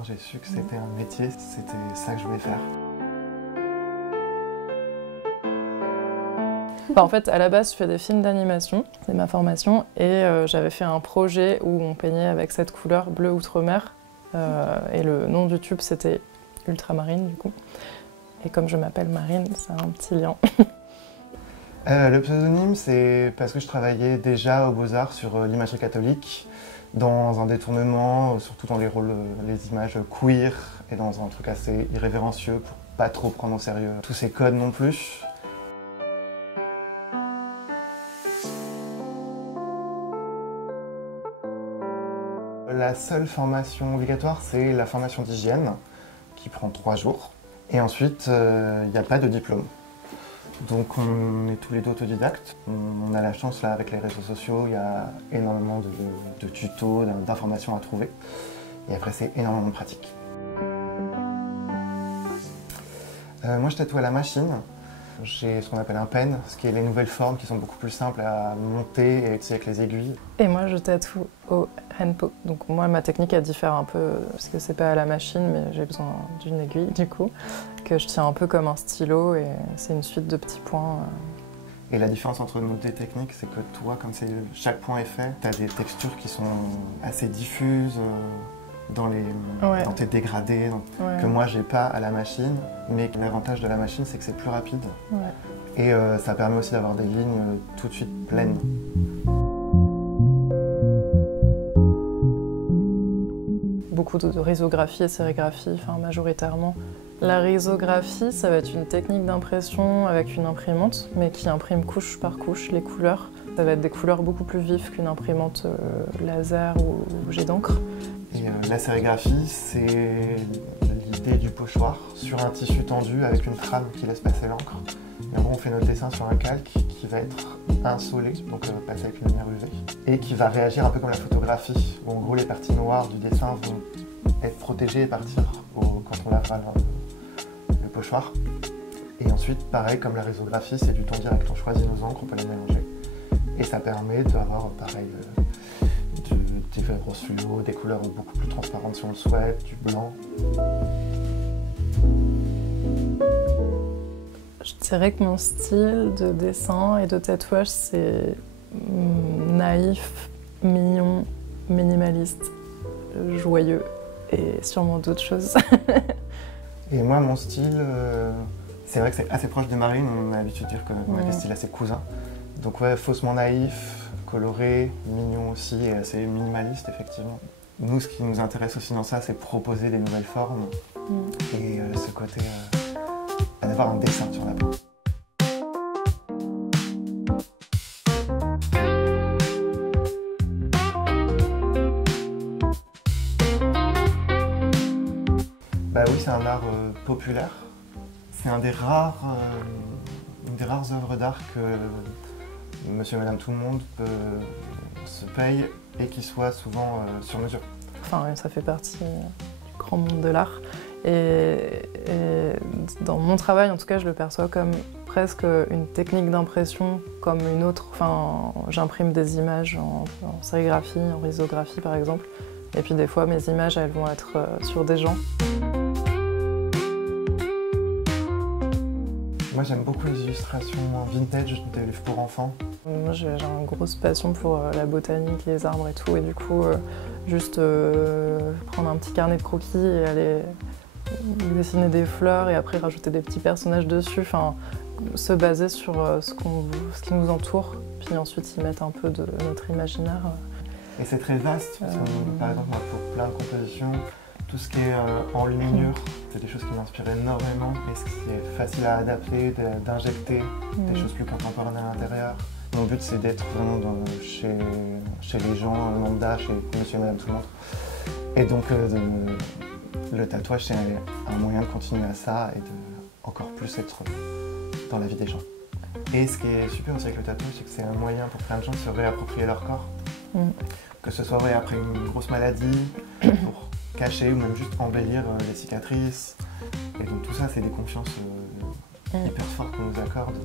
Quand j'ai su que c'était un métier, c'était ça que je voulais faire. En fait, à la base, je fais des films d'animation, c'est ma formation, et j'avais fait un projet où on peignait avec cette couleur bleu outre-mer, et le nom du tube c'était Ultramarine du coup. Et comme je m'appelle Marine, c'est un petit lien. Le pseudonyme, c'est parce que je travaillais déjà aux Beaux-Arts sur l'imagerie catholique, dans un détournement, surtout dans les rôles, les images queer, et dans un truc assez irrévérencieux pour pas trop prendre au sérieux tous ces codes non plus. La seule formation obligatoire, c'est la formation d'hygiène, qui prend 3 jours. Et ensuite, il n'y a pas de diplôme. Donc on est tous les deux autodidactes. On a la chance, là, avec les réseaux sociaux, il y a énormément de tutos, d'informations à trouver. Et après, c'est énormément de pratique. Moi, je tatoue à la machine. J'ai ce qu'on appelle un pen, ce qui est les nouvelles formes qui sont beaucoup plus simples à monter et utiliser avec les aiguilles. Et moi, je tatoue au Henpo. Donc moi, ma technique, elle diffère un peu, parce que c'est pas à la machine, mais j'ai besoin d'une aiguille, du coup, que je tiens un peu comme un stylo, et c'est une suite de petits points. Et la différence entre nos deux techniques, c'est que toi, comme chaque point est fait, tu as des textures qui sont assez diffuses dans tes dégradés, que moi j'ai pas à la machine, mais l'avantage de la machine, c'est que c'est plus rapide. Ouais. Et ça permet aussi d'avoir des lignes tout de suite pleines. Beaucoup de risographie et sérigraphie, enfin majoritairement. La risographie, ça va être une technique d'impression avec une imprimante, mais qui imprime couche par couche les couleurs. Ça va être des couleurs beaucoup plus vives qu'une imprimante laser ou jet d'encre. Et la sérigraphie, c'est l'idée du pochoir sur un tissu tendu avec une trame qui laisse passer l'encre. Et en gros, on fait notre dessin sur un calque qui va être insolé, donc passé avec une lumière UV, et qui va réagir un peu comme la photographie, où en gros les parties noires du dessin vont être protégées et partir quand on lavera le pochoir. Et ensuite, pareil, comme la risographie, c'est du ton direct, on choisit nos encres, on peut les mélanger. Et ça permet d'avoir, pareil, des grosses fluos, des couleurs beaucoup plus transparentes si on le souhaite, du blanc. Je dirais que mon style de dessin et de tatouage, c'est naïf, mignon, minimaliste, joyeux et sûrement d'autres choses. Et moi, mon style, c'est vrai que c'est assez proche de Marine, on a l'habitude de dire qu'on a des styles assez cousins. Donc ouais, faussement naïf, coloré, mignon aussi et assez minimaliste effectivement. Nous, ce qui nous intéresse aussi dans ça, c'est proposer des nouvelles formes et ce côté d'avoir un dessin sur la peau. Bah oui, c'est un art populaire. C'est une des rares œuvres d'art que Monsieur et Madame Tout-le-Monde se paye et qui soit souvent sur mesure. Enfin, ça fait partie du grand monde de l'art. Et dans mon travail, en tout cas, je le perçois comme presque une technique d'impression comme une autre. Enfin, j'imprime des images en sérigraphie, en risographie par exemple. Et puis des fois, mes images, elles vont être sur des gens. Moi, j'aime beaucoup les illustrations vintage des livres pour enfants. Moi, j'ai une grosse passion pour la botanique, les arbres et tout. Et du coup, juste prendre un petit carnet de croquis et aller dessiner des fleurs et après rajouter des petits personnages dessus. Enfin, se baser sur ce qui nous entoure, puis ensuite y mettre un peu de notre imaginaire. Et c'est très vaste, parce que par exemple, moi, pour plein de compositions, tout ce qui est en luminure, c'est des choses qui m'inspirent énormément et ce qui est facile à adapter, d'injecter des choses plus contemporaines à l'intérieur. Mon but, c'est d'être vraiment chez les gens lambda, chez Monsieur et Madame Tout-le-Monde. Et donc, le tatouage, c'est un moyen de continuer à ça et de encore plus être dans la vie des gens. Et ce qui est super aussi avec le tatouage, c'est que c'est un moyen pour plein de gens de se réapproprier leur corps. Que ce soit après une grosse maladie, pour cacher ou même juste embellir les cicatrices. Et donc tout ça, c'est des confiances hyper fortes qu'on nous accorde.